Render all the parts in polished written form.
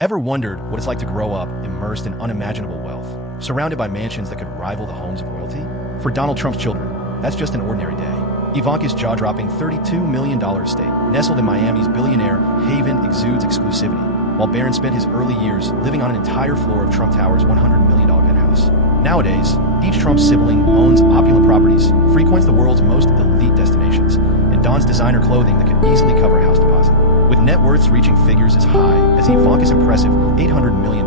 Ever wondered what it's like to grow up immersed in unimaginable wealth, surrounded by mansions that could rival the homes of royalty? For Donald Trump's children, that's just an ordinary day. Ivanka's jaw-dropping $32 million estate, nestled in Miami's billionaire haven, exudes exclusivity, while Barron spent his early years living on an entire floor of Trump Tower's $100 million penthouse. Nowadays, each Trump sibling owns opulent properties, frequents the world's most elite destinations, and dons designer clothing that could easily cover a house deposit. With net worths reaching figures as high as Ivanka's impressive $800 million.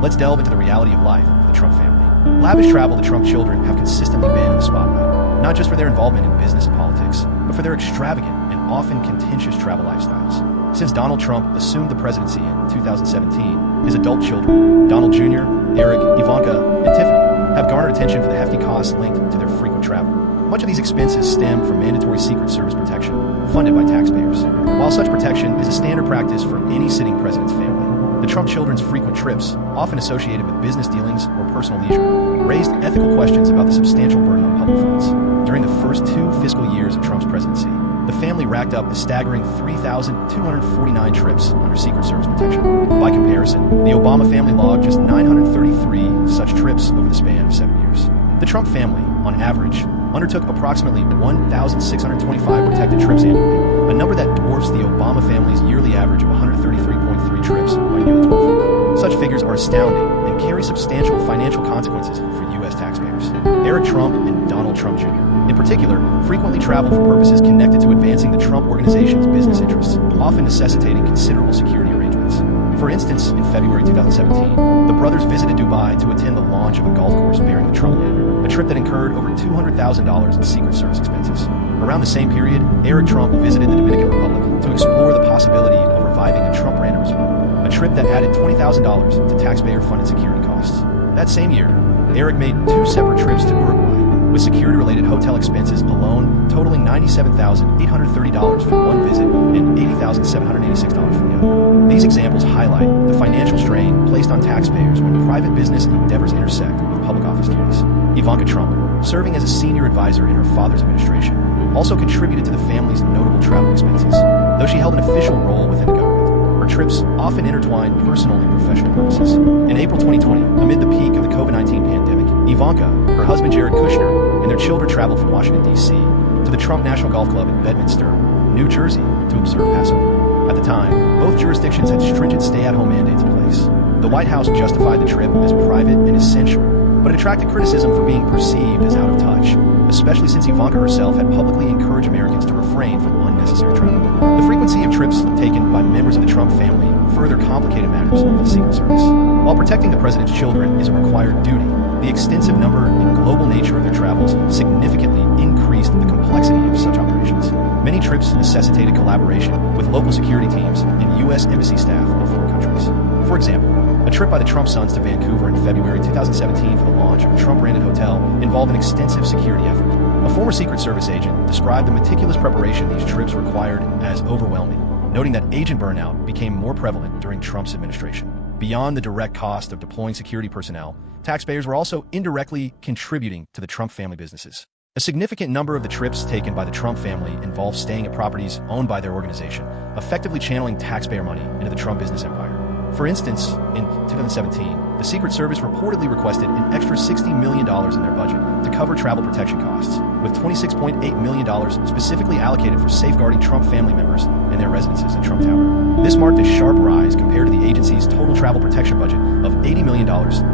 Let's delve into the reality of life for the Trump family. Lavish travel, the Trump children have consistently been in the spotlight, not just for their involvement in business and politics, but for their extravagant and often contentious travel lifestyles. Since Donald Trump assumed the presidency in 2017, his adult children, Donald Jr., Eric, Ivanka, and Tiffany, have garnered attention for the hefty costs linked to their frequent travel. Much of these expenses stem from mandatory Secret Service protection, funded by taxpayers. While such protection is a standard practice for any sitting president's family, the Trump children's frequent trips, often associated with business dealings or personal leisure, raised ethical questions about the substantial burden on public funds. During the first 2 fiscal years of Trump's presidency, the family racked up a staggering 3,249 trips under Secret Service protection. By comparison, the Obama family logged just 933 such trips over the span of 7 years. The Trump family, on average, undertook approximately 1,625 protected trips annually, a number that dwarfs the Obama family's yearly average of 133.3 trips by nearly 12. Such figures are astounding and carry substantial financial consequences for U.S. taxpayers. Eric Trump and Donald Trump Jr., in particular, frequently traveled for purposes connected to advancing the Trump Organization's business interests, often necessitating considerable security arrangements. For instance, in February 2017, the brothers visited Dubai to attend the launch of a golf course bearing the Trump name, a trip that incurred over $200,000 in Secret Service expenses. Around the same period, Eric Trump visited the Dominican Republic to explore the possibility of reviving a Trump-branded resort, a trip that added $20,000 to taxpayer-funded security costs. That same year, Eric made 2 separate trips to Uruguay, with security-related hotel expenses alone totaling $97,830 for one visit and $80,786 for the other. These examples highlight the financial strain placed on taxpayers when private business endeavors intersect with public office duties. Ivanka Trump, serving as a senior advisor in her father's administration, also contributed to the family's notable travel expenses, though she held an official role within the government. Her trips often intertwined personal and professional purposes. In April 2020, amid the peak of the COVID-19 pandemic, Ivanka, her husband Jared Kushner, and their children traveled from Washington, D.C. to the Trump National Golf Club in Bedminster, New Jersey, to observe Passover. At the time, both jurisdictions had stringent stay-at-home mandates in place. The White House justified the trip as private and essential, but it attracted criticism for being perceived as out of touch, especially since Ivanka herself had publicly encouraged Americans to refrain from unnecessary travel. The frequency of trips taken by members of the Trump family further complicated matters for the Secret Service. While protecting the president's children is a required duty, the extensive number and global nature of their travels significantly increased the complexity of such operations. Many trips necessitated collaboration with local security teams and U.S. embassy staff in foreign countries. For example, a trip by the Trump sons to Vancouver in February 2017 for the launch of a Trump-branded hotel involved an extensive security effort. A former Secret Service agent described the meticulous preparation these trips required as overwhelming, noting that agent burnout became more prevalent during Trump's administration. Beyond the direct cost of deploying security personnel, taxpayers were also indirectly contributing to the Trump family businesses. A significant number of the trips taken by the Trump family involved staying at properties owned by their organization, effectively channeling taxpayer money into the Trump business empire. For instance, in 2017, the Secret Service reportedly requested an extra $60 million in their budget to cover travel protection costs, with $26.8 million specifically allocated for safeguarding Trump family members and their residences at Trump Tower. This marked a sharp rise compared to the agency's total travel protection budget of $80 million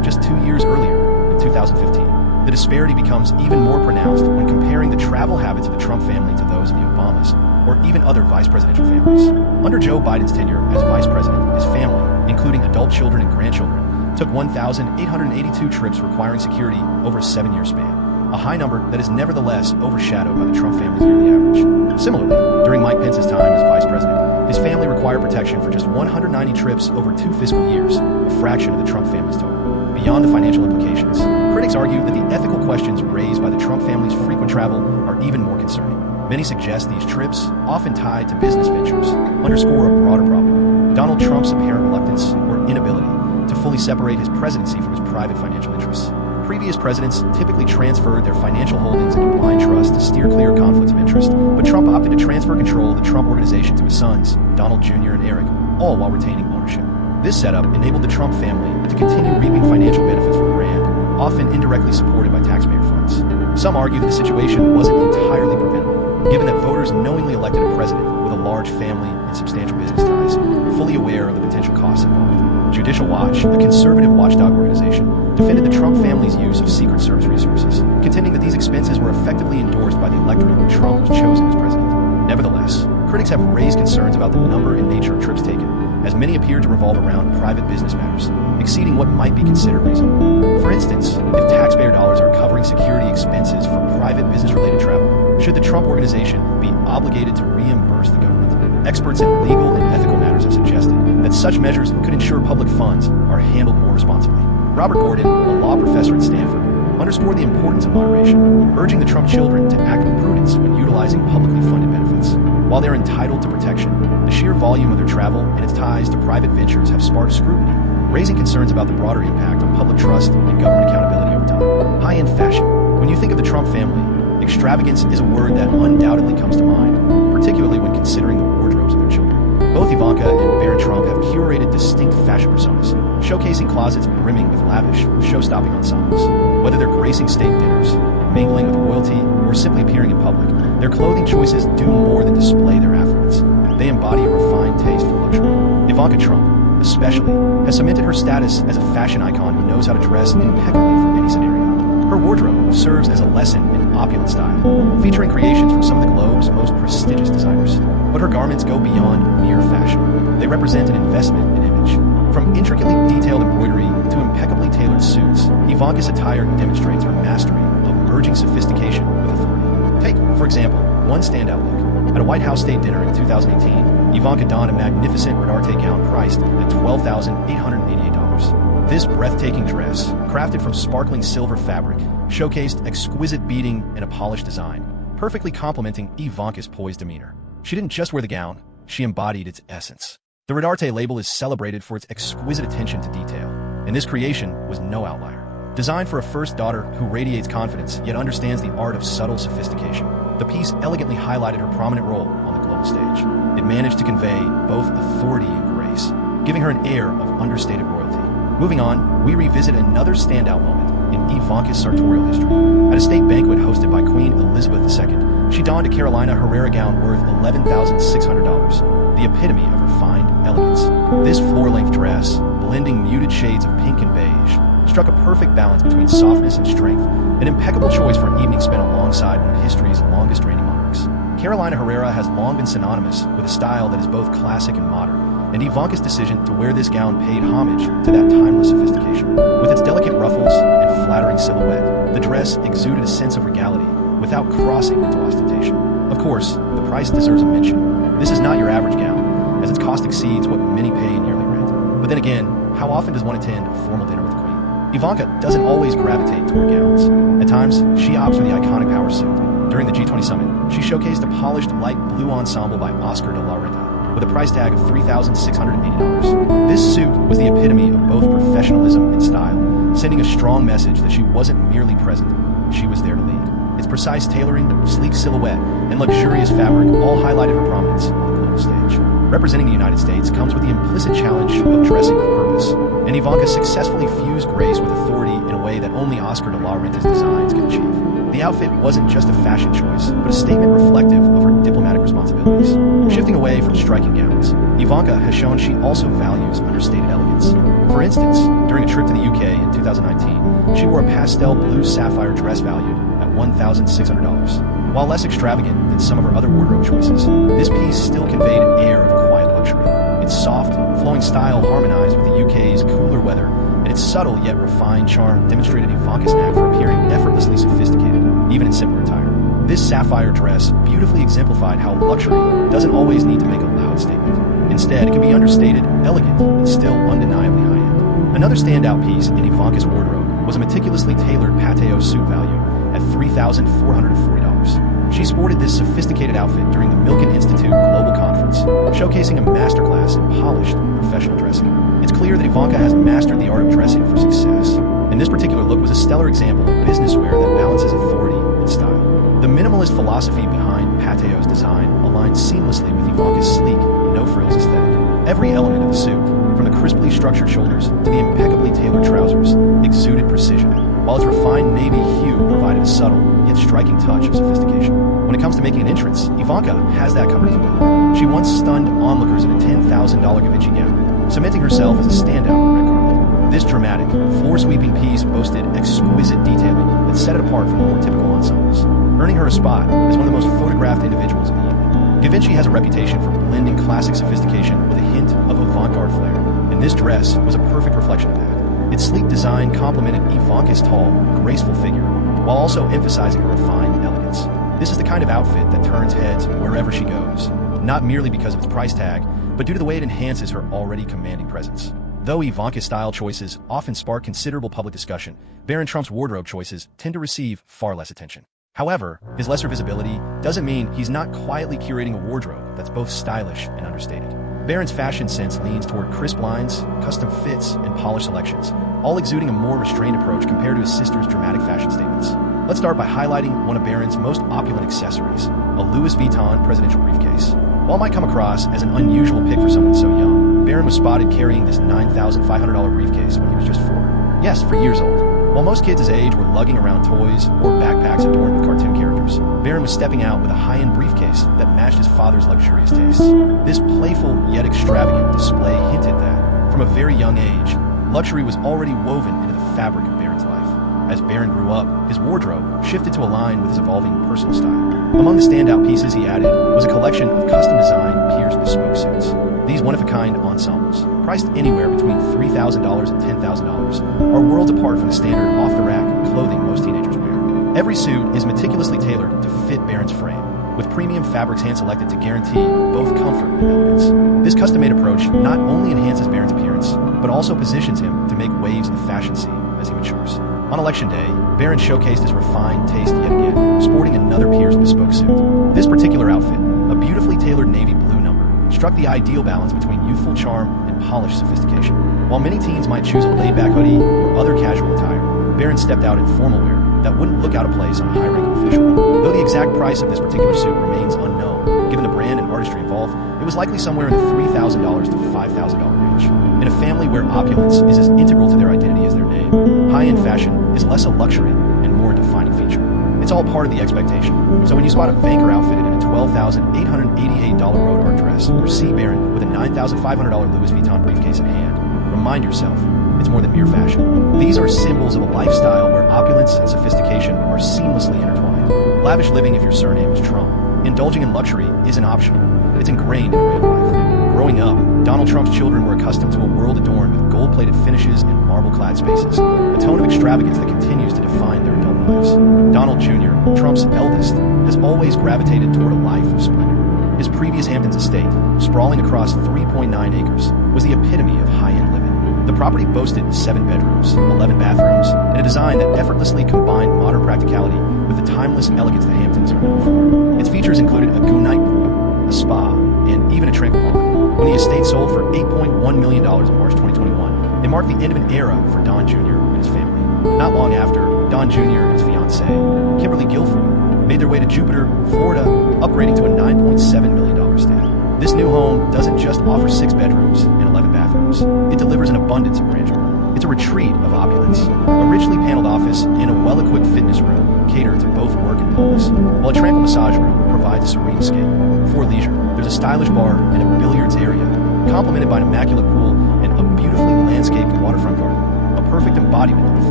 just 2 years earlier, in 2015. The disparity becomes even more pronounced when comparing the travel habits of the Trump family to those of the Obamas, or even other vice presidential families. Under Joe Biden's tenure as vice president, his family, including adult children and grandchildren, took 1,882 trips requiring security over a 7-year span, a high number that is nevertheless overshadowed by the Trump family's yearly average. Similarly, during Mike Pence's time as vice president, his family required protection for just 190 trips over 2 fiscal years, a fraction of the Trump family's total. Beyond the financial implications, critics argue that the ethical questions raised by the Trump family's frequent travel are even more concerning. Many suggest these trips, often tied to business ventures, underscore a broader problem: Donald Trump's apparent reluctance or inability to fully separate his presidency from his private financial interests. Previous presidents typically transferred their financial holdings into blind trust to steer clear of conflicts of interest, but Trump opted to transfer control of the Trump Organization to his sons, Donald Jr. and Eric, all while retaining ownership. This setup enabled the Trump family to continue reaping financial benefits from the brand, often indirectly supported by taxpayer funds. Some argue that the situation wasn't entirely preventable, given that voters knowingly elected a president with a large family and substantial business ties, fully aware of the potential costs involved. Judicial Watch, a conservative watchdog organization, defended the Trump family's use of Secret Service resources, contending that these expenses were effectively endorsed by the electorate when Trump was chosen as president. Nevertheless, critics have raised concerns about the number and nature of trips taken, as many appear to revolve around private business matters, exceeding what might be considered reasonable. For instance, if taxpayer dollars are covering security expenses for private business-related travel, should the Trump organization be obligated to reimburse the government? Experts in legal and ethical matters have suggested that such measures could ensure public funds are handled more responsibly. Robert Gordon, a law professor at Stanford, underscored the importance of moderation, urging the Trump children to act with prudence when utilizing publicly funded benefits. While they're entitled to protection, the sheer volume of their travel and its ties to private ventures have sparked scrutiny, raising concerns about the broader impact on public trust and government accountability over time. High-end fashion. When you think of the Trump family, extravagance is a word that undoubtedly comes to mind, particularly when considering the wardrobes of their children. Both Ivanka and Barron Trump have curated distinct fashion personas, showcasing closets brimming with lavish, show-stopping ensembles. Whether they're gracing state dinners, mingling with royalty, or simply appearing in public, their clothing choices do more than display their affluence. They embody a refined taste for luxury. Ivanka Trump, especially, has cemented her status as a fashion icon who knows how to dress impeccably for any scenario. Her wardrobe serves as a lesson in opulent style, featuring creations from some of the globe's most prestigious designers. But her garments go beyond mere fashion. They represent an investment in image. From intricately detailed embroidery to impeccably tailored suits, Ivanka's attire demonstrates her mastery of merging sophistication with authority. Take, for example, one standout look. At a White House state dinner in 2018, Ivanka donned a magnificent Renarte gown priced at $12,888. This breathtaking dress, crafted from sparkling silver fabric, showcased exquisite beading and a polished design, perfectly complementing Ivanka's poised demeanor. She didn't just wear the gown, she embodied its essence. The Renarte label is celebrated for its exquisite attention to detail, and this creation was no outlier. Designed for a first daughter who radiates confidence yet understands the art of subtle sophistication, the piece elegantly highlighted her prominent role on the global stage. It managed to convey both authority and grace, giving her an air of understated royalty. Moving on, we revisit another standout moment in Ivanka's sartorial history. At a state banquet hosted by Queen Elizabeth II, she donned a Carolina Herrera gown worth $11,600, the epitome of refined elegance. This floor-length dress, blending muted shades of pink and beige, struck a perfect balance between softness and strength, an impeccable choice for an evening spent alongside one of history's longest-reigning monarchs. Carolina Herrera has long been synonymous with a style that is both classic and modern, and Ivanka's decision to wear this gown paid homage to that timeless sophistication. With its delicate ruffles and flattering silhouette, the dress exuded a sense of regality without crossing into ostentation. Of course, the price deserves a mention. This is not your average gown, as its cost exceeds what many pay in yearly rent. But then again, how often does one attend a formal dinner with the Queen? Ivanka doesn't always gravitate toward gowns. At times, she opts for the iconic power suit. During the G20 summit, she showcased a polished light blue ensemble by Oscar de la Renta, with a price tag of $3,680. This suit was the epitome of both professionalism and style, sending a strong message that she wasn't merely present, she was there to lead. Its precise tailoring, sleek silhouette, and luxurious fabric all highlighted her prominence on the global stage. Representing the United States comes with the implicit challenge of dressing with purpose, and Ivanka successfully fused grace with authority in a way that only Oscar de la Renta's designs can achieve. The outfit wasn't just a fashion choice, but a statement reflective of her diplomatic responsibilities. Shifting away from striking gowns, Ivanka has shown she also values understated elegance. For instance, during a trip to the UK in 2019, she wore a pastel blue sapphire dress valued at $1,600. While less extravagant than some of her other wardrobe choices, this piece still conveyed an air of quiet luxury. Its soft, flowing style harmonized with the UK's cooler weather, and its subtle yet refined charm demonstrated Ivanka's knack for appearing effortlessly sophisticated, even in simpler attire. This sapphire dress beautifully exemplified how luxury doesn't always need to make a loud statement. Instead, it can be understated, elegant, and still undeniably high-end. Another standout piece in Ivanka's wardrobe was a meticulously tailored patio suit valued at $3,440. She sported this sophisticated outfit during the Milken Institute Global Conference, showcasing a masterclass in polished, professional dressing. It's clear that Ivanka has mastered the art of dressing for success, and this particular look was a stellar example of business wear that balances authority and style. The minimalist philosophy behind Pateo's design aligns seamlessly with Ivanka's sleek, no-frills aesthetic. Every element of the suit, from the crisply structured shoulders to the impeccably tailored trousers, exuded precision, while its refined navy hue provided a subtle, yet striking touch of sophistication. When it comes to making an entrance, Ivanka has that covered as well. She once stunned onlookers in a $10,000 Givenchy gown, cementing herself as a standout on the red carpet. This dramatic, floor-sweeping piece boasted exquisite detailing that set it apart from more typical ensembles, earning her a spot as one of the most photographed individuals of the evening. Givenchy has a reputation for blending classic sophistication with a hint of avant-garde flair, and this dress was a perfect reflection of that. Its sleek design complemented Ivanka's tall, graceful figure, while also emphasizing her refined elegance. This is the kind of outfit that turns heads wherever she goes, not merely because of its price tag, but due to the way it enhances her already commanding presence. Though Ivanka's style choices often spark considerable public discussion, Barron Trump's wardrobe choices tend to receive far less attention. However, his lesser visibility doesn't mean he's not quietly curating a wardrobe that's both stylish and understated. Barron's fashion sense leans toward crisp lines, custom fits, and polished selections, all exuding a more restrained approach compared to his sister's dramatic fashion statements. Let's start by highlighting one of Barron's most opulent accessories, a Louis Vuitton presidential briefcase. While it might come across as an unusual pick for someone so young, Barron was spotted carrying this $9,500 briefcase when he was just 4. Yes, 4 years old. While most kids his age were lugging around toys or backpacks adorned with cartoon characters, Barron was stepping out with a high-end briefcase that matched his father's luxurious tastes. This playful yet extravagant display hinted that, from a very young age, luxury was already woven into the fabric of Barron's life. As Barron grew up, his wardrobe shifted to align with his evolving personal style. Among the standout pieces he added was a collection of custom-designed pierced bespoke suits. These one-of-a-kind ensembles, priced anywhere between $3,000 and $10,000, are worlds apart from the standard off-the-rack clothing most teenagers wear. Every suit is meticulously tailored to fit Barron's frame, with premium fabrics hand-selected to guarantee both comfort and elegance. This custom-made approach not only enhances Barron's appearance, but also positions him to make waves in the fashion scene as he matures. On Election Day, Barron showcased his refined taste yet again, sporting another pierced bespoke suit. This particular outfit, a beautifully tailored navy blue number, struck the ideal balance between youthful charm and polished sophistication. While many teens might choose a laid-back hoodie or other casual attire, Barron stepped out in formal wear that wouldn't look out of place on a high-ranking official. Though the exact price of this particular suit remains unknown, given the brand and artistry involved, it was likely somewhere in the $3,000 to $5,000 range. In a family where opulence is as integral to their identity as their name, high-end fashion is less a luxury and more a defining feature. It's all part of the expectation. So when you spot a banker outfitted in a $12,888 road art dress, or see Barron with a $9,500 Louis Vuitton briefcase in hand, remind yourself, it's more than mere fashion. These are symbols of a lifestyle where opulence and sophistication are seamlessly intertwined. Lavish living if your surname is Trump. Indulging in luxury isn't optional. It's ingrained in the way of life. Growing up, Donald Trump's children were accustomed to a world adorned with gold-plated finishes and marble-clad spaces, a tone of extravagance that continues to define their adult lives. Donald Jr., Trump's eldest, has always gravitated toward a life of splendor. His previous Hamptons estate, sprawling across 3.9 acres, was the epitome of high-end living. The property boasted 7 bedrooms, 11 bathrooms, and a design that effortlessly combined modern practicality with the timeless elegance the Hamptons are known for. Its features included a goon night pool, a spa, and even a tranquil pond. When the estate sold for $8.1 million in March 2021, it marked the end of an era for Don Jr. and his family. Not long after, Don Jr. and his fiancée, Kimberly Guilfoyle, made their way to Jupiter, Florida, upgrading to a $9.7 million estate. This new home doesn't just offer 6 bedrooms and 11 bathrooms. It delivers an abundance of grandeur. It's a retreat of opulence, a richly paneled office and a well-equipped fitness room cater to both work and wellness, while a tranquil massage room provides a serene escape. For leisure, there's a stylish bar and a billiards area, complemented by an immaculate pool and a beautifully landscaped waterfront garden, a perfect embodiment of the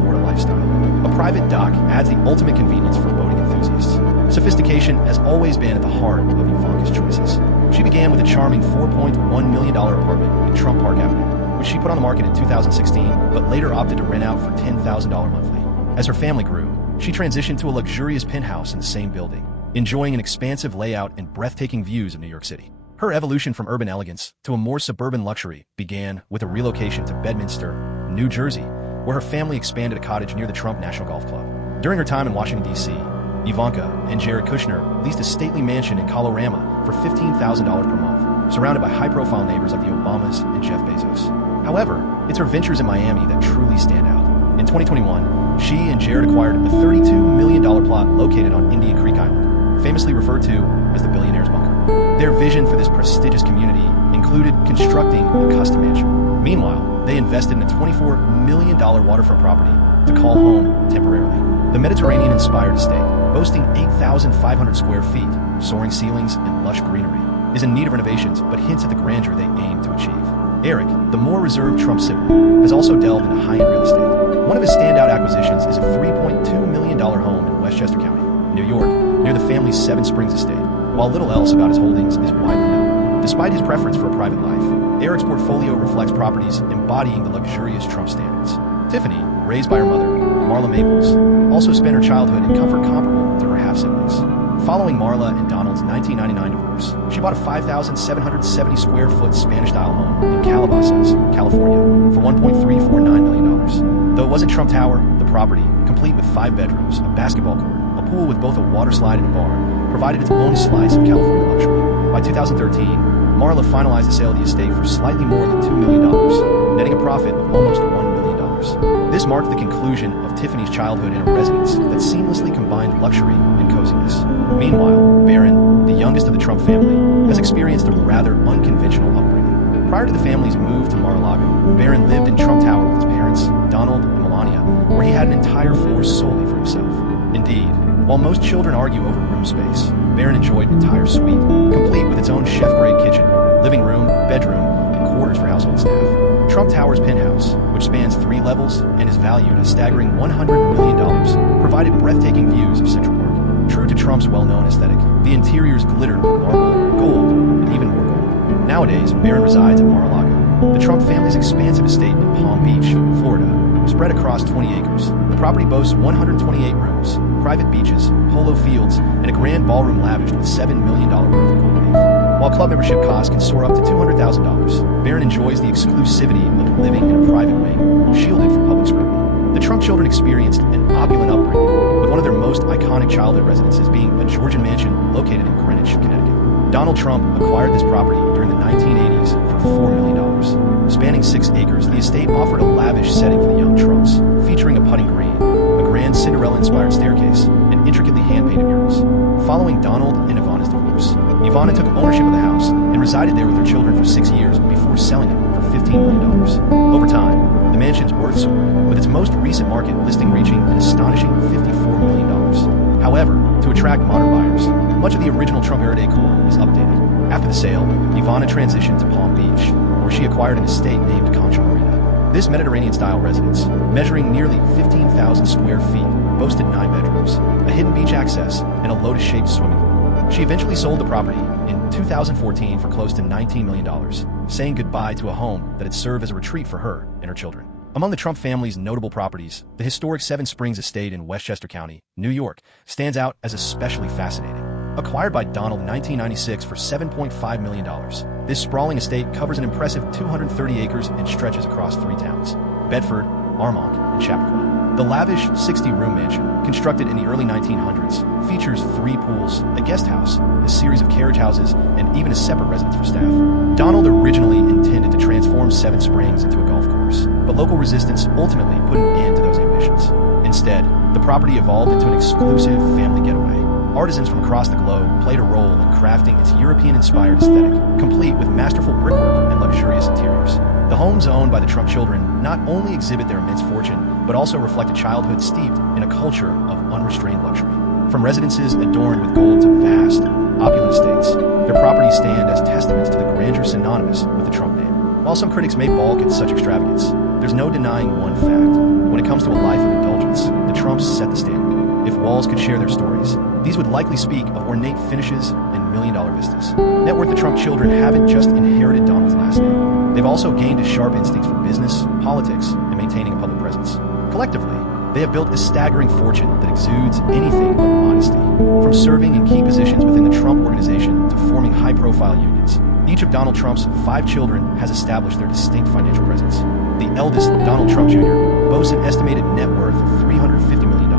Florida lifestyle. A private dock adds the ultimate convenience for boating enthusiasts. Sophistication has always been at the heart of Ivanka's choices. She began with a charming $4.1 million apartment in Trump Park Avenue, which she put on the market in 2016, but later opted to rent out for $10,000 monthly. As her family grew, she transitioned to a luxurious penthouse in the same building, enjoying an expansive layout and breathtaking views of New York City. Her evolution from urban elegance to a more suburban luxury began with a relocation to Bedminster, New Jersey, where her family expanded a cottage near the Trump National Golf Club. During her time in Washington, D.C., Ivanka and Jared Kushner leased a stately mansion in Colorama for $15,000 per month, surrounded by high-profile neighbors like the Obamas and Jeff Bezos. However, it's her ventures in Miami that truly stand out. In 2021, she and Jared acquired a $32 million plot located on Indian Creek Island, famously referred to as the Billionaire's Bunker. Their vision for this prestigious community included constructing a custom mansion. Meanwhile, they invested in a $24 million waterfront property to call home temporarily. The Mediterranean-inspired estate, boasting 8,500 square feet, soaring ceilings, and lush greenery, is in need of renovations but hints at the grandeur they aim to achieve. Eric, the more reserved Trump sibling, has also delved into high-end real estate. One of his standout acquisitions is a $3.2 million home in Westchester County, New York, near the family's Seven Springs estate. While little else about his holdings is widely known, despite his preference for a private life, Eric's portfolio reflects properties embodying the luxurious Trump standards. Tiffany, raised by her mother, Marla Maples, also spent her childhood in comfort comparable to her half-siblings. Following Marla and Donald's 1999 divorce, she bought a 5,770 square foot Spanish-style home in Calabasas, California, for $1.349 million. Though it wasn't Trump Tower, the property, complete with 5 bedrooms, a basketball court, a pool with both a water slide and a bar, provided its own slice of California luxury. By 2013, Marla finalized the sale of the estate for slightly more than $2 million, netting a profit of almost $1 million. This marked the conclusion of Tiffany's childhood in a residence that seamlessly combined luxury and coziness. Meanwhile, Barron, the youngest of the Trump family, has experienced a rather unconventional upbringing. Prior to the family's move to Mar-a-Lago, Barron lived in Trump Tower with his parents, Donald and Melania, where he had an entire floor solely for himself. Indeed, while most children argue over room space, Barron enjoyed an entire suite, complete with its own chef-grade kitchen, living room, bedroom, and quarters for household staff. Trump Tower's penthouse, which spans 3 levels and is valued at a staggering $100 million, provided breathtaking views of Central Park. True to Trump's well-known aesthetic, the interiors glittered with marble, gold, and even more gold. Nowadays, Barron resides at Mar-a-Lago, the Trump family's expansive estate in Palm Beach, Florida, spread across 20 acres. The property boasts 128 rooms, private beaches, polo fields, and a grand ballroom lavished with $7 million worth of gold leaf. While club membership costs can soar up to $200,000, Barron enjoys the exclusivity of living in a private wing, shielded from public scrutiny. The Trump children experienced an opulent upbringing, with one of their most iconic childhood residences being a Georgian mansion located in Greenwich, Connecticut. Donald Trump acquired this property during the 1980s for $4 million. Spanning 6 acres, the estate offered a lavish setting for the young Trumps, featuring a putting green, a grand Cinderella-inspired staircase, and intricately hand-painted murals. Following Donald and Ivana's divorce, Ivana took ownership of the house and resided there with her children for 6 years before selling it for $15 million. Over time, the mansion's worth soared, with its most recent market listing reaching an astonishing $54 million. However, to attract modern buyers, much of the original Trump-era decor is updated. After the sale, Ivana transitioned to Palm Beach, where she acquired an estate named Concha Marina. This Mediterranean-style residence, measuring nearly 15,000 square feet, boasted 9 bedrooms, a hidden beach access, and a lotus-shaped swimming pool. She eventually sold the property in 2014 for close to $19 million, saying goodbye to a home that had served as a retreat for her and her children. Among the Trump family's notable properties, the historic Seven Springs estate in Westchester County, New York, stands out as especially fascinating. Acquired by Donald in 1996 for $7.5 million, this sprawling estate covers an impressive 230 acres and stretches across 3 towns: Bedford, Armonk, and Chappaqua. The lavish 60-room mansion, constructed in the early 1900s, features 3 pools, a guest house, a series of carriage houses, and even a separate residence for staff. Donald originally intended to transform Seven Springs into a golf course, but local resistance ultimately put an end to those ambitions. Instead, the property evolved into an exclusive family getaway. Artisans from across the globe played a role in crafting its European-inspired aesthetic, complete with masterful brickwork and luxurious interiors. The homes owned by the Trump children not only exhibit their immense fortune, but also reflect a childhood steeped in a culture of unrestrained luxury. From residences adorned with gold to vast, opulent estates, their properties stand as testaments to the grandeur synonymous with the Trump name. While some critics may balk at such extravagance, there's no denying one fact. When it comes to a life of indulgence, the Trumps set the standard. If walls could share their stories, these would likely speak of ornate finishes and million-dollar vistas. Net worth the Trump children haven't just inherited Donald's last name. They've also gained a sharp instinct for business, politics, and maintaining a public presence. Collectively, they have built a staggering fortune that exudes anything but modesty. From serving in key positions within the Trump organization to forming high-profile unions, each of Donald Trump's 5 children has established their distinct financial presence. The eldest, Donald Trump Jr., boasts an estimated net worth of $350 million.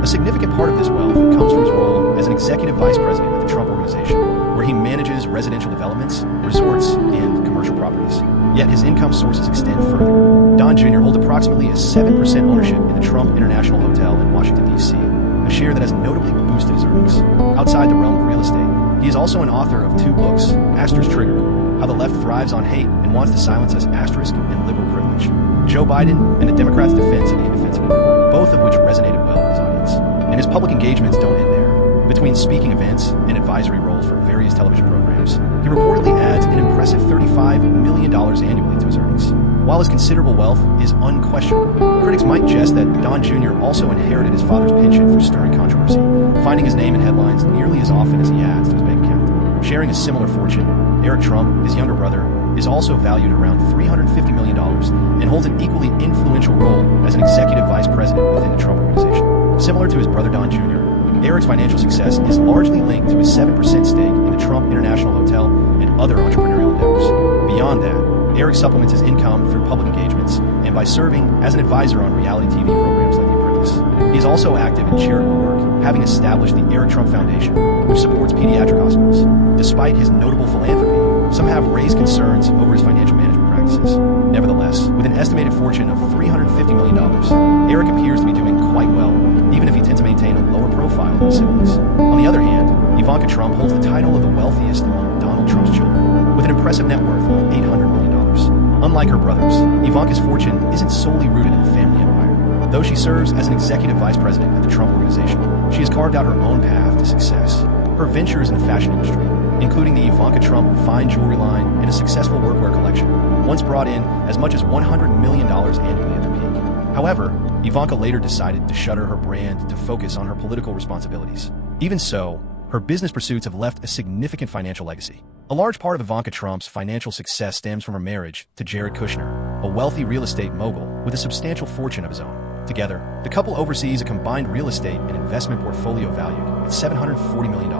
A significant part of this wealth comes from his role as an executive vice president of the Trump Organization, where he manages residential developments, resorts, and commercial properties. Yet his income sources extend further. Don Jr. holds approximately a 7% ownership in the Trump International Hotel in Washington, D.C., a share that has notably boosted his earnings. Outside the realm of real estate, he is also an author of 2 books, Astor's Trigger, how the left thrives on hate and wants to silence us asterisk and liberal privilege. Joe Biden and the Democrats' defense of the indefensible, both of which resonated well with his audience. And his public engagements don't end there. Between speaking events and advisory roles for various television programs, he reportedly adds an impressive $35 million annually to his earnings. While his considerable wealth is unquestionable, critics might jest that Don Jr. also inherited his father's penchant for stirring controversy, finding his name in headlines nearly as often as he adds to his bank account. Sharing a similar fortune, Eric Trump, his younger brother, is also valued at around $350 million and holds an equally influential role as an executive vice president within the Trump organization. Similar to his brother Don Jr., Eric's financial success is largely linked to his 7% stake in the Trump International Hotel and other entrepreneurial endeavors. Beyond that, Eric supplements his income through public engagements and by serving as an advisor on reality TV programs like The Apprentice. He is also active in charitable work, having established the Eric Trump Foundation, which supports pediatric hospitals. Despite his notable philanthropy, some have raised concerns over his financial management practices. Nevertheless, with an estimated fortune of $350 million, Eric appears to be doing quite well, even if he tends to maintain a lower profile than his siblings. On the other hand, Ivanka Trump holds the title of the wealthiest among Donald Trump's children, with an impressive net worth of $800 million. Unlike her brothers, Ivanka's fortune isn't solely rooted in the family empire. Though she serves as an executive vice president at the Trump Organization, she has carved out her own path to success. Her ventures in the fashion industry, including the Ivanka Trump fine jewelry line and a successful workwear collection, once brought in as much as $100 million annually at their peak. However, Ivanka later decided to shutter her brand to focus on her political responsibilities. Even so, her business pursuits have left a significant financial legacy. A large part of Ivanka Trump's financial success stems from her marriage to Jared Kushner, a wealthy real estate mogul with a substantial fortune of his own. Together, the couple oversees a combined real estate and investment portfolio valued at $740 million.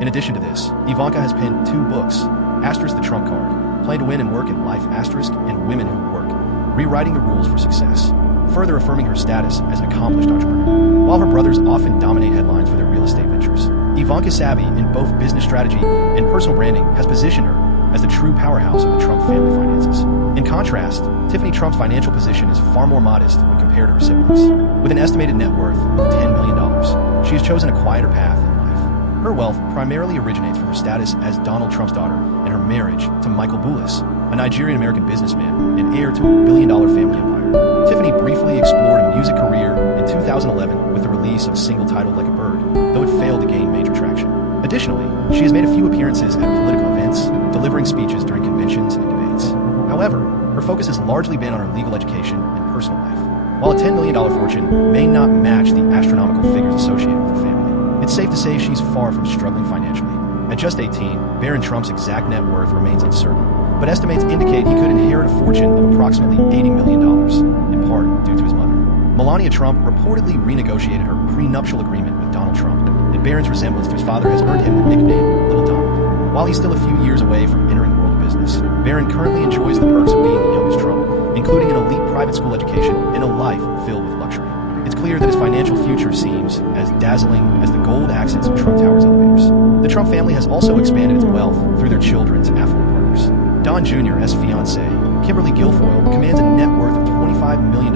In addition to this, Ivanka has penned 2 books, Asterisk the Trump Card, Plan to Win and Work in Life Asterisk, and Women Who Work, Rewriting the Rules for Success, further affirming her status as an accomplished entrepreneur. While her brothers often dominate headlines for their real estate ventures, Ivanka's savvy in both business strategy and personal branding has positioned her as the true powerhouse of the Trump family finances. In contrast, Tiffany Trump's financial position is far more modest when compared to her siblings. With an estimated net worth of $10 million, she has chosen a quieter path in life. Her wealth primarily originates from her status as Donald Trump's daughter and her marriage to Michael Boulos, a Nigerian-American businessman and heir to a billion-dollar family empire. Tiffany briefly explored a music career in 2011 with the release of a single titled Like a Bird, though it failed to gain major traction. Additionally, she has made a few appearances at political events, delivering speeches during conventions and debates. However, her focus has largely been on her legal education and personal life. While a $10 million fortune may not match the astronomical figures associated with her family, it's safe to say she's far from struggling financially. At just 18, Barron Trump's exact net worth remains uncertain, but estimates indicate he could inherit a fortune of approximately $80 million, in part due to his mother. Melania Trump reportedly renegotiated her prenuptial agreement with Donald Trump, and Barron's resemblance to his father has earned him the nickname Little Donald. While he's still a few years away from entering the world of business, Barron currently enjoys the perks of being the youngest Trump, including an elite private school education and a life filled with luxury. It's clear that his financial future seems as dazzling as the gold accents of Trump Tower's elevators. The Trump family has also expanded its wealth through their children's affluent partners. Don Jr.'s fiancée, Kimberly Guilfoyle, commands a net worth of $25 million,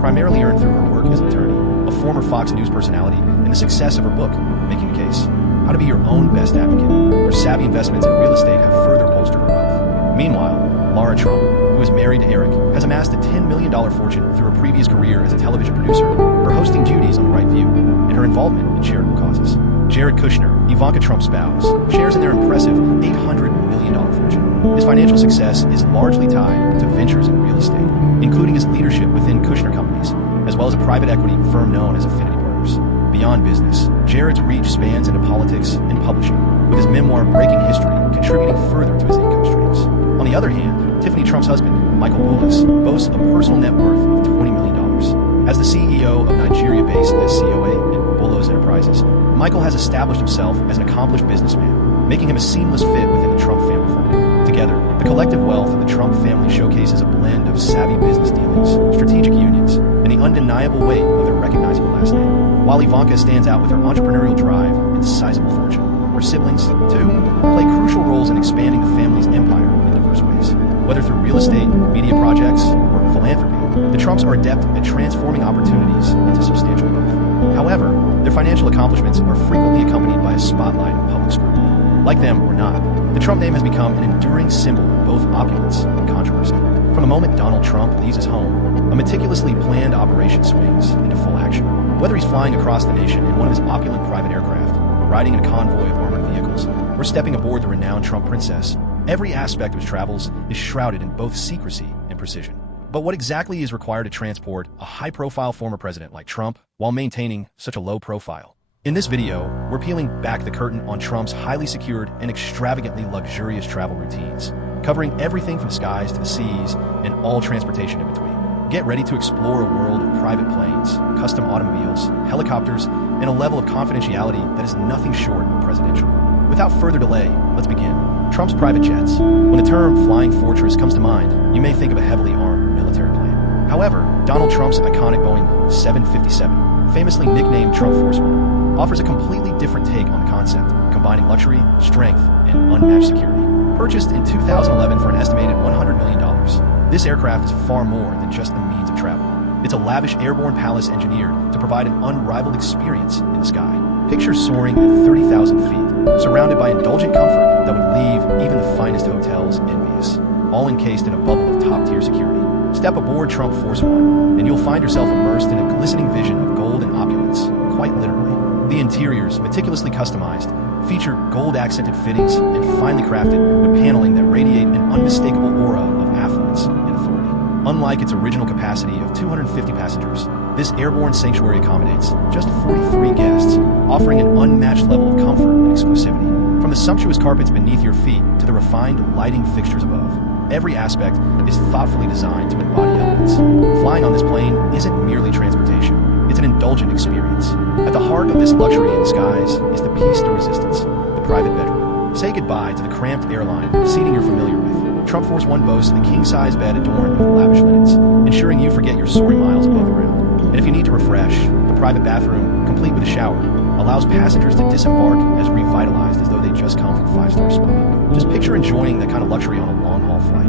primarily earned through her work as an attorney, a former Fox News personality, and the success of her book, Making the Case: How to Be Your Own Best Advocate. Her savvy investments in real estate have further bolstered her wealth. Meanwhile, Laura Trump, who is married to Eric, has amassed a $10 million fortune through her previous career as a television producer, her hosting duties on The Right View, and her involvement in charitable causes. Jared Kushner, Ivanka Trump's spouse, shares in their impressive $800 million fortune. His financial success is largely tied to ventures in real estate, including his leadership within Kushner Companies, as well as a private equity firm known as Affinity Partners. Beyond business, Jared's reach spans into politics and publishing, with his memoir Breaking History contributing further to his income streams. On the other hand, Tiffany Trump's husband, Michael Boulos, boasts a personal net worth of $20 million. As the CEO of Nigeria-based SCOA and Boulos Enterprises, Michael has established himself as an accomplished businessman, making him a seamless fit within the Trump family fold. Together, the collective wealth of the Trump family showcases a blend of savvy business dealings, strategic unions, and the undeniable weight of their recognizable last name. While Ivanka stands out with her entrepreneurial drive and sizable fortune, her siblings, too, play crucial roles in expanding the family's empire in diverse ways. Whether through real estate, media projects, or philanthropy, the Trumps are adept at transforming opportunities into substantial wealth. However, their financial accomplishments are frequently accompanied by a spotlight of public scrutiny. Like them or not, The Trump name has become an enduring symbol of both opulence and controversy. From the moment Donald Trump leaves his home, a meticulously planned operation swings into full action. Whether he's flying across the nation in one of his opulent private aircraft, riding in a convoy of armored vehicles, or stepping aboard the renowned Trump princess, every aspect of his travels is shrouded in both secrecy and precision. But what exactly is required to transport a high-profile former president like Trump while maintaining such a low profile? In this video, we're peeling back the curtain on Trump's highly secured and extravagantly luxurious travel routines, covering everything from the skies to the seas and all transportation in between. Get ready to explore a world of private planes, custom automobiles, helicopters, and a level of confidentiality that is nothing short of presidential. Without further delay, let's begin. Trump's private jets. When the term flying fortress comes to mind, you may think of a heavily armed military plane. However, Donald Trump's iconic Boeing 757, famously nicknamed Trump Force One, offers a completely different take on the concept, combining luxury, strength, and unmatched security. Purchased in 2011 for an estimated $100 million, this aircraft is far more than just a means of travel. It's a lavish airborne palace engineered to provide an unrivaled experience in the sky. Picture soaring at 30,000 feet, surrounded by indulgent comfort that would leave even the finest hotels envious, all encased in a bubble of top-tier security. Step aboard Trump Force One, and you'll find yourself immersed in a glistening vision of gold and opulence, quite literally. The interiors, meticulously customized, feature gold-accented fittings and finely crafted with paneling that radiate an unmistakable aura of affluence and authority. Unlike its original capacity of 250 passengers, this airborne sanctuary accommodates just 43 guests, offering an unmatched level of comfort and exclusivity. From the sumptuous carpets beneath your feet to the refined lighting fixtures above, every aspect is thoughtfully designed to embody elegance. Flying on this plane isn't merely transportation, it's an indulgent experience. At the heart of this luxury in disguise is the piece de resistance, the private bedroom. Say goodbye to the cramped airline seating you're familiar with. Trump Force One boasts a king-size bed adorned with lavish linens, ensuring you forget your soaring miles above the ground. And if you need to refresh, the private bathroom, complete with a shower, allows passengers to disembark as revitalized as though they just come from a five-star spa. Just picture enjoying that kind of luxury on a long-haul flight.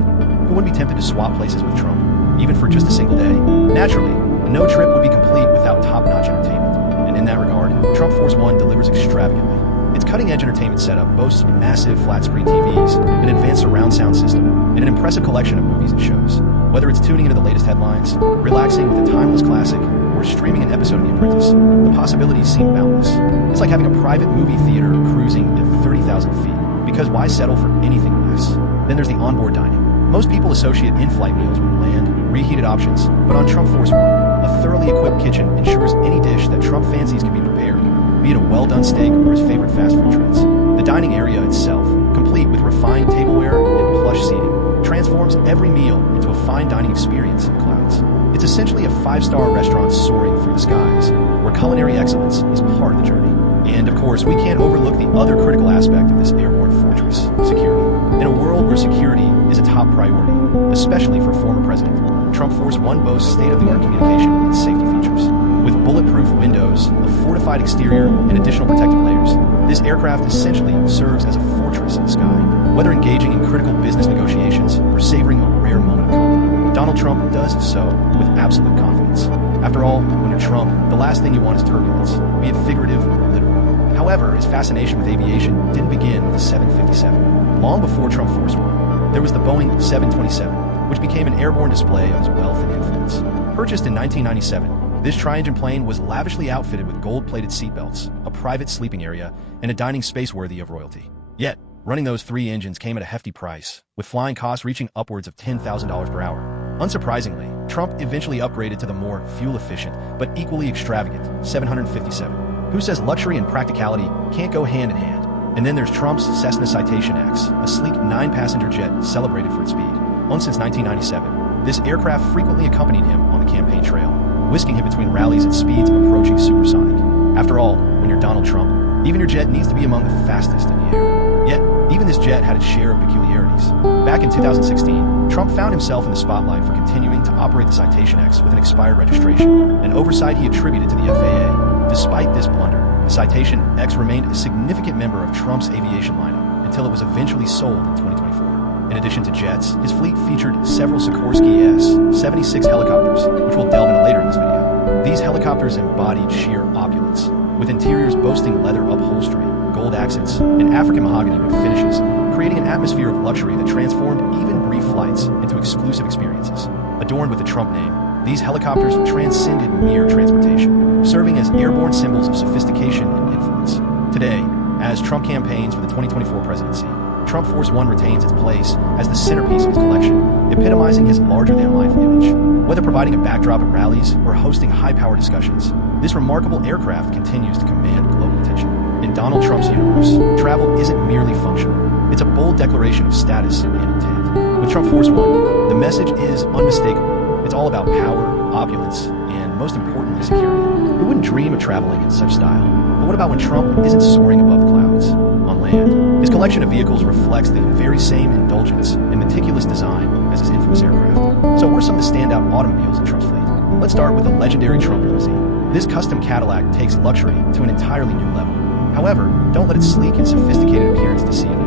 Who wouldn't be tempted to swap places with Trump, even for just a single day? Naturally, no trip would be complete without top-notch entertainment. And in that regard, Trump Force One delivers extravagantly. Its cutting-edge entertainment setup boasts massive flat-screen TVs, an advanced surround sound system, and an impressive collection of movies and shows. Whether it's tuning into the latest headlines, relaxing with a timeless classic, or streaming an episode of The Apprentice, the possibilities seem boundless. It's like having a private movie theater cruising at 30,000 feet, because why settle for anything less? Then there's the onboard dining. Most people associate in-flight meals with bland, reheated options, but on Trump Force One, a thoroughly equipped kitchen ensures any dish that Trump fancies can be prepared, be it a well-done steak or his favorite fast food treats. The dining area itself, complete with refined tableware and plush seating, transforms every meal into a fine dining experience in the clouds. It's essentially a five-star restaurant soaring through the skies, where culinary excellence is part of the journey. And of course, we can't overlook the other critical aspect of this airborne fortress, security. In a world where security is a top priority, especially for a former president, Trump Force One boasts state-of-the-art communication and safety features. With bulletproof windows, a fortified exterior, and additional protective layers, this aircraft essentially serves as a fortress in the sky. Whether engaging in critical business negotiations or savoring a rare moment of calm, Donald Trump does so with absolute confidence. After all, when you're Trump, the last thing you want is turbulence, be it figurative or literal. However, his fascination with aviation didn't begin with the 757. Long before Trump Force One, there was the Boeing 727, which became an airborne display of his wealth and influence. Purchased in 1997, this tri-engine plane was lavishly outfitted with gold-plated seatbelts, a private sleeping area, and a dining space worthy of royalty. Yet, running those three engines came at a hefty price, with flying costs reaching upwards of $10,000 per hour. Unsurprisingly, Trump eventually upgraded to the more fuel-efficient, but equally extravagant 757. Who says luxury and practicality can't go hand in hand? And then there's Trump's Cessna Citation X, a sleek 9-passenger jet celebrated for its speed. Owned since 1997, this aircraft frequently accompanied him on the campaign trail, whisking him between rallies at speeds approaching supersonic. After all, when you're Donald Trump, even your jet needs to be among the fastest in the air. Yet, even this jet had its share of peculiarities. Back in 2016, Trump found himself in the spotlight for continuing to operate the Citation X with an expired registration, an oversight he attributed to the FAA. Despite this blunder, the Citation X remained a significant member of Trump's aviation lineup until it was eventually sold in 2024. In addition to jets, his fleet featured several Sikorsky S-76 helicopters, which we'll delve into later in this video. These helicopters embodied sheer opulence, with interiors boasting leather upholstery, gold accents and African mahogany wood finishes, creating an atmosphere of luxury that transformed even brief flights into exclusive experiences. Adorned with the Trump name, these helicopters transcended mere transportation, serving as airborne symbols of sophistication and influence. Today, as Trump campaigns for the 2024 presidency, Trump Force One retains its place as the centerpiece of his collection, epitomizing his larger-than-life image. Whether providing a backdrop at rallies or hosting high-power discussions, this remarkable aircraft continues to command global attention. In Donald Trump's universe, travel isn't merely functional. It's a bold declaration of status and intent. With Trump Force One, the message is unmistakable. It's all about power, opulence, and most importantly, security. Who wouldn't dream of traveling in such style? But what about when Trump isn't soaring above the clouds? On land, his collection of vehicles reflects the very same indulgence and meticulous design as his infamous aircraft. So what are some of the standout automobiles in Trump's fleet? Let's start with the legendary Trump limousine. This custom Cadillac takes luxury to an entirely new level. However, don't let its sleek and sophisticated appearance deceive you.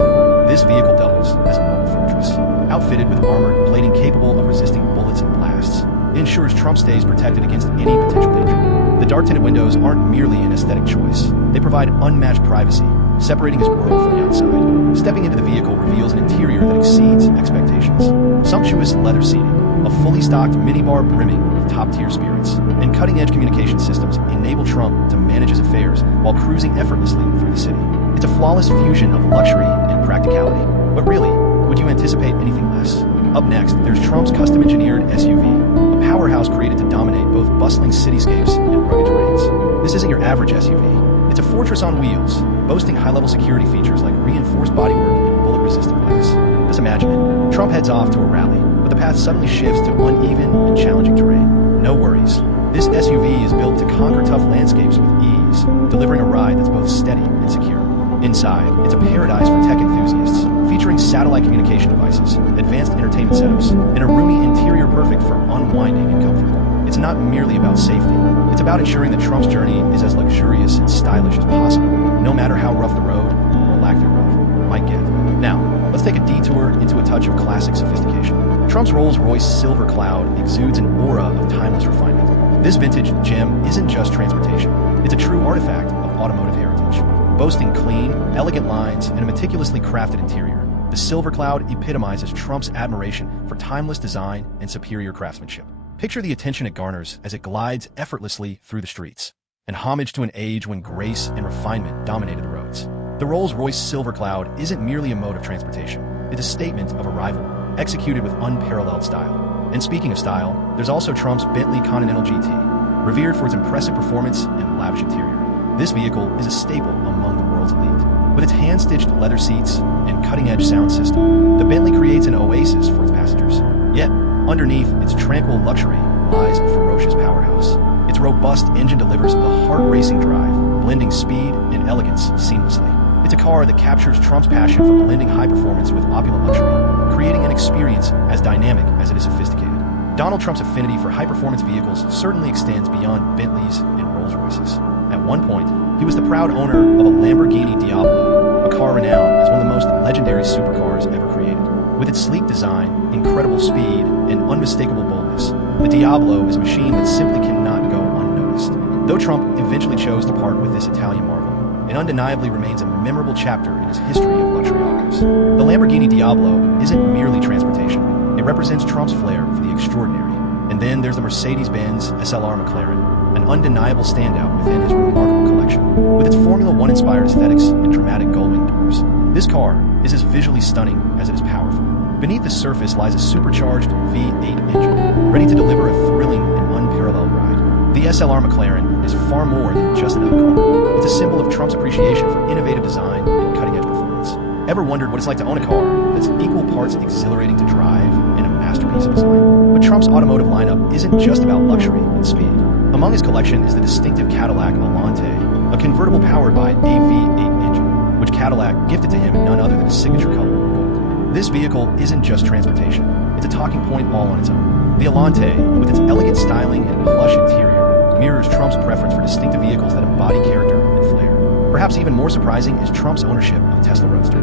This vehicle doubles as a mobile fortress. Outfitted with armored plating capable of resisting bullets and blasts, it ensures Trump stays protected against any potential danger. The dark-tinted windows aren't merely an aesthetic choice. They provide unmatched privacy, separating his world from the outside. Stepping into the vehicle reveals an interior that exceeds expectations. Sumptuous leather seating, a fully stocked minibar brimming with top-tier spirits, and cutting-edge communication systems enable Trump to manage his affairs while cruising effortlessly through the city. It's a flawless fusion of luxury and practicality. But really, would you anticipate anything less? Up next, there's Trump's custom-engineered SUV, a powerhouse created to dominate both bustling cityscapes and rugged terrains. This isn't your average SUV. It's a fortress on wheels, boasting high-level security features like reinforced bodywork and bullet-resistant glass. Just imagine it. Trump heads off to a rally, but the path suddenly shifts to uneven and challenging terrain. No worries. This SUV is built to conquer tough landscapes with ease, delivering a ride that's both steady and secure. Inside, it's a paradise for tech enthusiasts, featuring satellite communication devices, advanced entertainment setups, and a roomy interior perfect for unwinding and comfort. It's not merely about safety. It's about ensuring that Trump's journey is as luxurious and stylish as possible, no matter how rough the road, or lack thereof, might get. Now, let's take a detour into a touch of classic sophistication. Trump's Rolls-Royce Silver Cloud exudes an aura of timeless refinement. This vintage gem isn't just transportation. It's a true artifact of automotive heritage. Boasting clean, elegant lines and a meticulously crafted interior, the Silver Cloud epitomizes Trump's admiration for timeless design and superior craftsmanship. Picture the attention it garners as it glides effortlessly through the streets, an homage to an age when grace and refinement dominated the roads. The Rolls-Royce Silver Cloud isn't merely a mode of transportation. It's a statement of arrival, executed with unparalleled style. And speaking of style, there's also Trump's Bentley Continental GT, revered for its impressive performance and lavish interior. This vehicle is a staple among the world's elite. With its hand-stitched leather seats and cutting-edge sound system, the Bentley creates an oasis for its passengers. Yet, underneath its tranquil luxury lies a ferocious powerhouse. Its robust engine delivers a heart-racing drive, blending speed and elegance seamlessly. It's a car that captures Trump's passion for blending high performance with opulent luxury, creating an experience as dynamic as it is sophisticated. Donald Trump's affinity for high-performance vehicles certainly extends beyond Bentleys and Rolls-Royces. At one point, he was the proud owner of a Lamborghini Diablo, a car renowned as one of the most legendary supercars ever created. With its sleek design, incredible speed, and unmistakable boldness, the Diablo is a machine that simply cannot go unnoticed. Though Trump eventually chose to part with this Italian marvel, it undeniably remains a memorable chapter in his history of luxury autos. The Lamborghini Diablo isn't merely transportation. It represents Trump's flair for the extraordinary. And then there's the Mercedes-Benz SLR McLaren, an undeniable standout within his remarkable collection. With its Formula One inspired aesthetics and dramatic gull-wing doors, this car is as visually stunning as it is powerful. Beneath the surface lies a supercharged V8 engine, ready to deliver a thrilling and unparalleled ride. The SLR McLaren is far more than just another car. It's a symbol of Trump's appreciation for innovative design and cutting-edge performance. Ever wondered what it's like to own a car that's equal parts exhilarating to drive and a masterpiece of design? But Trump's automotive lineup isn't just about luxury and speed. Among his collection is the distinctive Cadillac Alante, a convertible powered by a V8 engine, which Cadillac gifted to him in none other than his signature color, gold. This vehicle isn't just transportation. It's a talking point all on its own. The Alante, with its elegant styling and plush interior, mirrors Trump's preference for distinctive vehicles that embody character and flair. Perhaps even more surprising is Trump's ownership of a Tesla Roadster.